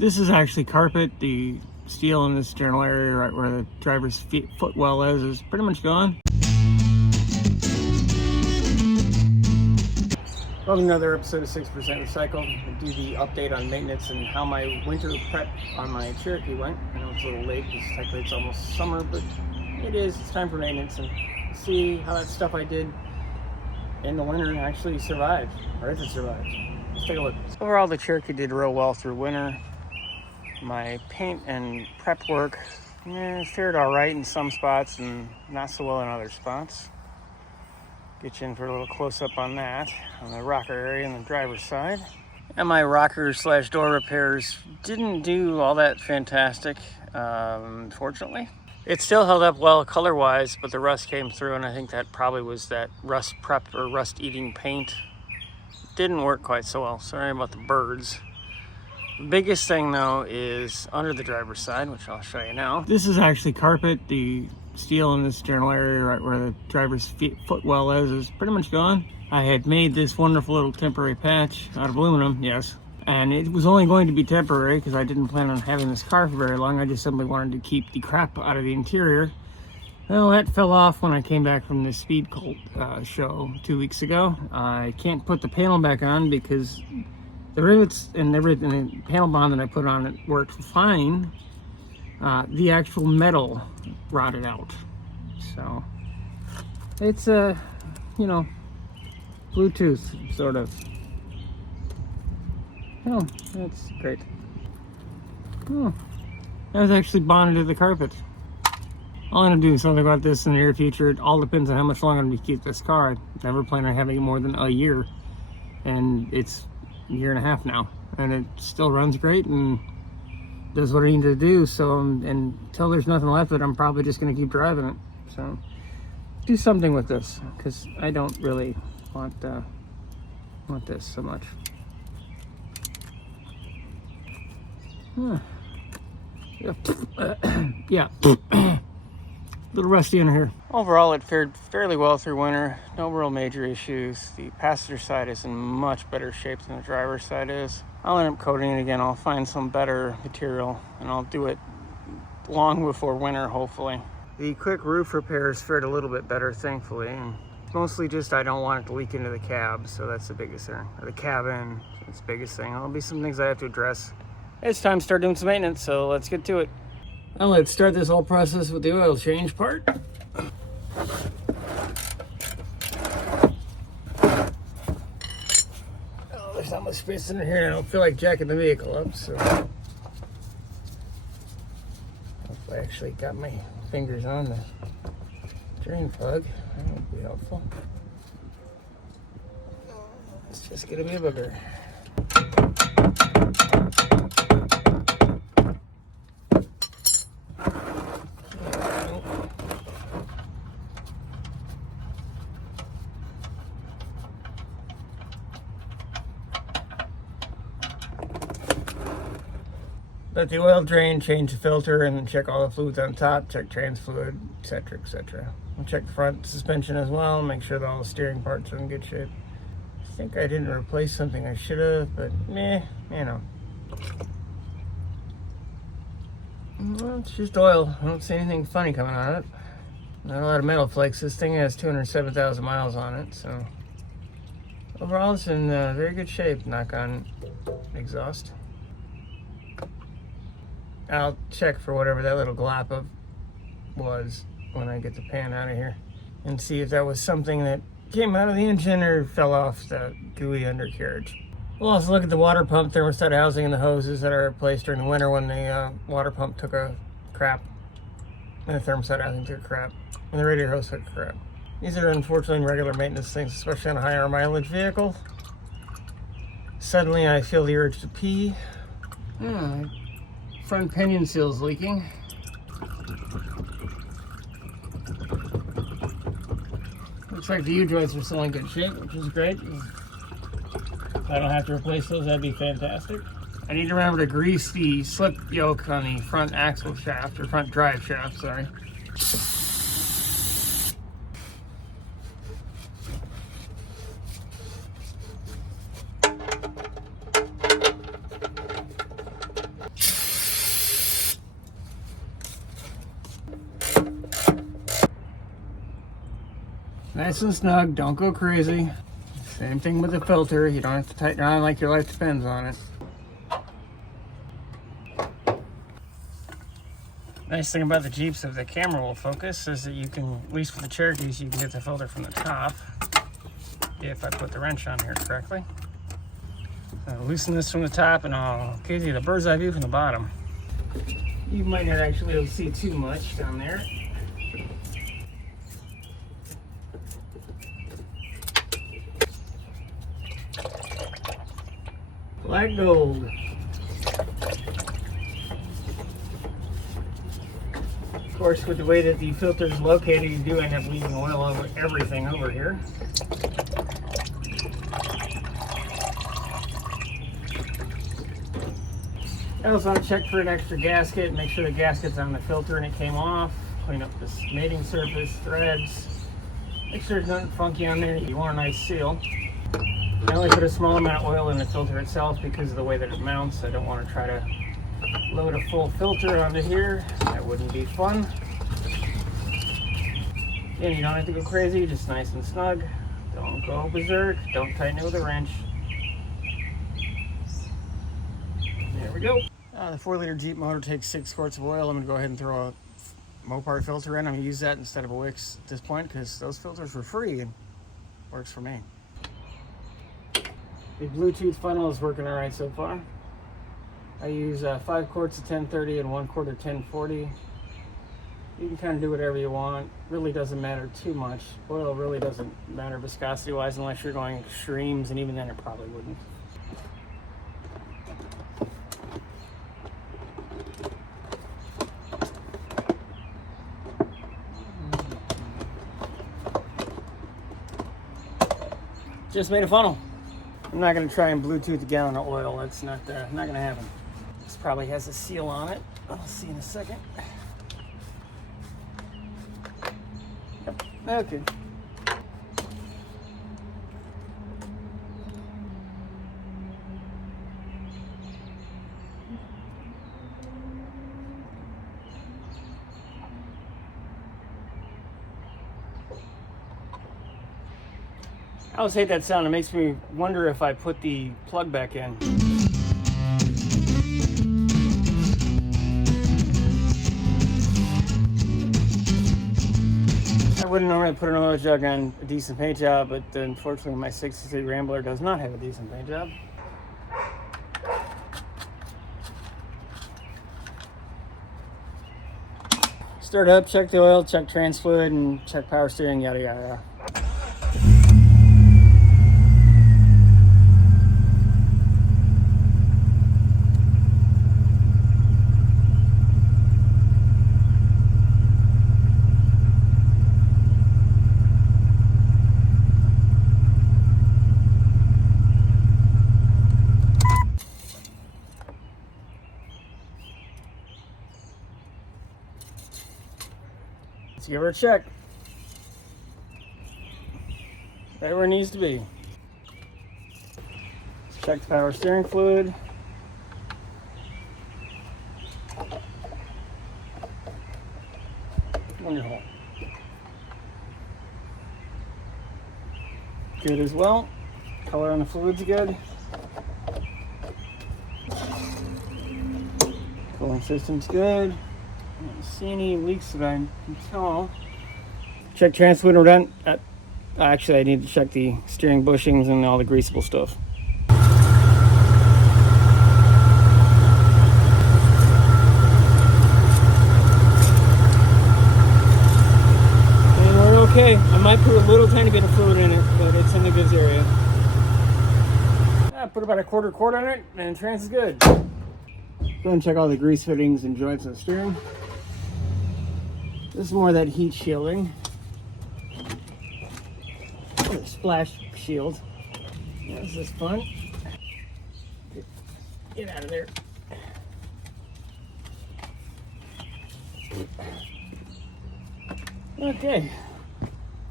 This is actually carpet. The steel in this journal area right where the driver's footwell is pretty much gone. Welcome to another episode of 6% Recycled. I do the update on maintenance and how my winter prep on my Cherokee went. I know it's a little late because technically it's almost summer, but it is. It's time for maintenance and see how that stuff I did in the winter actually survived, or if it survived. Let's take a look. Overall, the Cherokee did real well through winter. My paint and prep work fared all right in some spots and not so well in other spots. Get you in for a little close-up on that, on the rocker area and the driver's side. And my rocker / door repairs didn't do all that fantastic, unfortunately. It still held up well color-wise, but the rust came through, and I think that probably was that rust prep or rust-eating paint. Didn't work quite so well. Sorry about the birds. The biggest thing, though, is under the driver's side, which I'll show you now. This is actually carpet. The steel in this journal area right where the driver's footwell is pretty much gone. I had made this wonderful little temporary patch out of aluminum, yes. And it was only going to be temporary because I didn't plan on having this car for very long. I just simply wanted to keep the crap out of the interior. Well, that fell off when I came back from the Speed Cult show 2 weeks ago. I can't put the panel back on because the rivets and everything, the panel bond that I put on it worked fine. The actual metal rotted out. So it's Bluetooth sort of. Oh, that's great. Oh, that was actually bonded to the carpet. I'm gonna do something about this in the near future. It all depends on how much longer I'm gonna keep this car. I never plan on having it more than a year, and it's a year and a half now, and it still runs great and does what I need to do. So until there's nothing left of it, I'm probably just going to keep driving it. So do something with this because I don't really want this so much. Yeah. A little rusty under here. Overall, it fared fairly well through winter. No real major issues. The passenger side is in much better shape than the driver's side is. I'll end up coating it again. I'll find some better material and I'll do it long before winter, hopefully. The quick roof repairs fared a little bit better, thankfully. And mostly just I don't want it to leak into the cab, so that's the biggest thing. Or the cabin, that's the biggest thing. There'll be some things I have to address. It's time to start doing some maintenance, so let's get to it. Well, let's start this whole process with the oil change part. Oh, there's not much space in here. I don't feel like jacking the vehicle up, so hopefully I actually got my fingers on the drain plug. That would be helpful. It's just gonna be a booger. Let the oil drain, change the filter, and then check all the fluids on top, check trans fluid, etc., etc. I'll check the front suspension as well, make sure that all the steering parts are in good shape. I think I didn't replace something I should have, but meh, you know. Well, it's just oil. I don't see anything funny coming out of it. Not a lot of metal flakes. This thing has 207,000 miles on it, so overall it's in very good shape, knock on exhaust. I'll check for whatever that little glop of was when I get the pan out of here and see if that was something that came out of the engine or fell off the gooey undercarriage. We'll also look at the water pump thermostat housing and the hoses that are replaced during the winter when the water pump took a crap and the thermostat housing took a crap and the radiator hose took a crap. These are unfortunately regular maintenance things, especially on a higher mileage vehicle. Suddenly I feel the urge to pee. Front pinion seal's leaking. Looks like the U-joints are still in good shape, which is great. If I don't have to replace those, that'd be fantastic. I need to remember to grease the slip yoke on the front axle shaft, or front drive shaft, sorry. Nice and snug, don't go crazy. Same thing with the filter, you don't have to tighten it on like your life depends on it. Nice thing about the Jeeps, if the camera will focus, is that you can, at least for the Cherokees, you can get the filter from the top, if I put the wrench on here correctly. So loosen this from the top and I'll give you the bird's eye view from the bottom. You might not actually be able to see too much down there. Black gold. Of course, with the way that the filter is located, you do end up leaving oil over everything over here. I also want to check for an extra gasket, make sure the gasket's on the filter and it came off. Clean up this mating surface, threads. Make sure there's nothing funky on there. You want a nice seal. I only put a small amount of oil in the filter itself because of the way that it mounts. I don't want to try to load a full filter onto here. That wouldn't be fun. Again, you don't have to go crazy, just nice and snug. Don't go berserk. Don't tighten it with a wrench. There we go. The 4-liter Jeep motor takes 6 quarts of oil. I'm going to go ahead and throw a Mopar filter in. I'm going to use that instead of a Wix at this point because those filters were free and works for me. The Bluetooth funnel is working all right so far. I use 5 quarts of 1030 and 1 quart of 1040. You can kind of do whatever you want. Really doesn't matter too much. Oil really doesn't matter viscosity wise unless you're going extremes, and even then it probably wouldn't. Just made a funnel. I'm not going to try and Bluetooth a gallon of oil. That's not going to happen. This probably has a seal on it. I'll see in a second. Yep. Okay. I always hate that sound. It makes me wonder if I put the plug back in. I wouldn't normally put an oil jug on a decent paint job, but unfortunately my 63 Rambler does not have a decent paint job. Start up, check the oil, check trans fluid, and check power steering, yada yada yada. Let's give her a check. Right where it needs to be. Check the power steering fluid. Wonderful. Good as well. Color on the fluid's good. Cooling system's good. I don't see any leaks that I can tell. Check trans fluid, we're done. Actually, I need to check the steering bushings and all the greasable stuff. And we're okay. I might put a little tiny bit of fluid in it, but it's in the goods area. I put about a quarter quart on it, and trans is good. Go ahead and check all the grease fittings and joints on the steering. This is more of that heat shielding. Oh, splash shield. Yeah, this is fun. Get out of there. Okay.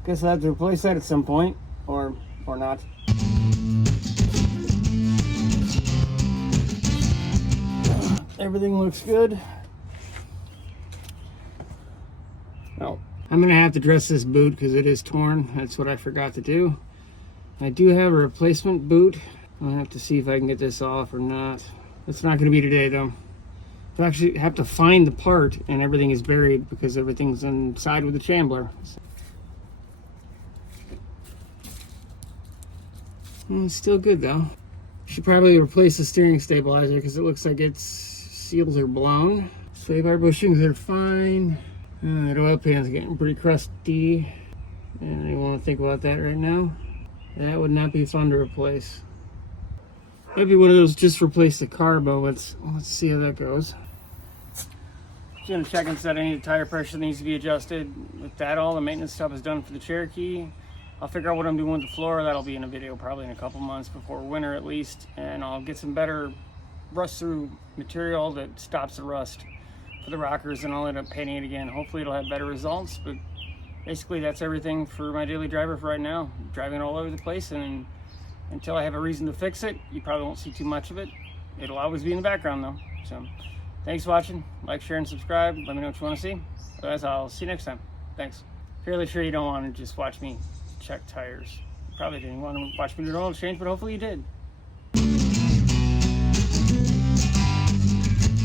Guess I'll have to replace that at some point, or not. Everything looks good. Oh, I'm gonna have to dress this boot because it is torn. That's what I forgot to do. I do have a replacement boot. I'll have to see if I can get this off or not. It's not gonna be today though. I actually have to find the part and everything is buried because everything's inside with the chambler. It's still good though. Should probably replace the steering stabilizer because it looks like its seals are blown. Sway bar bushings are fine. The oil pan's getting pretty crusty. And I want to think about that right now. That would not be fun to replace. Maybe one of those just replace the carbo. Let's see how that goes. Just gonna check and set any tire pressure that needs to be adjusted. With that, all the maintenance stuff is done for the Cherokee. I'll figure out what I'm doing with the floor. That'll be in a video probably in a couple months before winter at least. And I'll get some better rust-through material that stops the rust for the rockers, and I'll end up painting it again. Hopefully it'll have better results, but basically that's everything for my daily driver for right now. I'm driving all over the place, and until I have a reason to fix it, you probably won't see too much of it. It'll always be in the background though. So thanks for watching. Like, share, and subscribe. Let me know what you want to see. Otherwise, I'll see you next time. Thanks. Fairly sure you don't want to just watch me check tires. You probably didn't want to watch me do an oil change, but hopefully you did.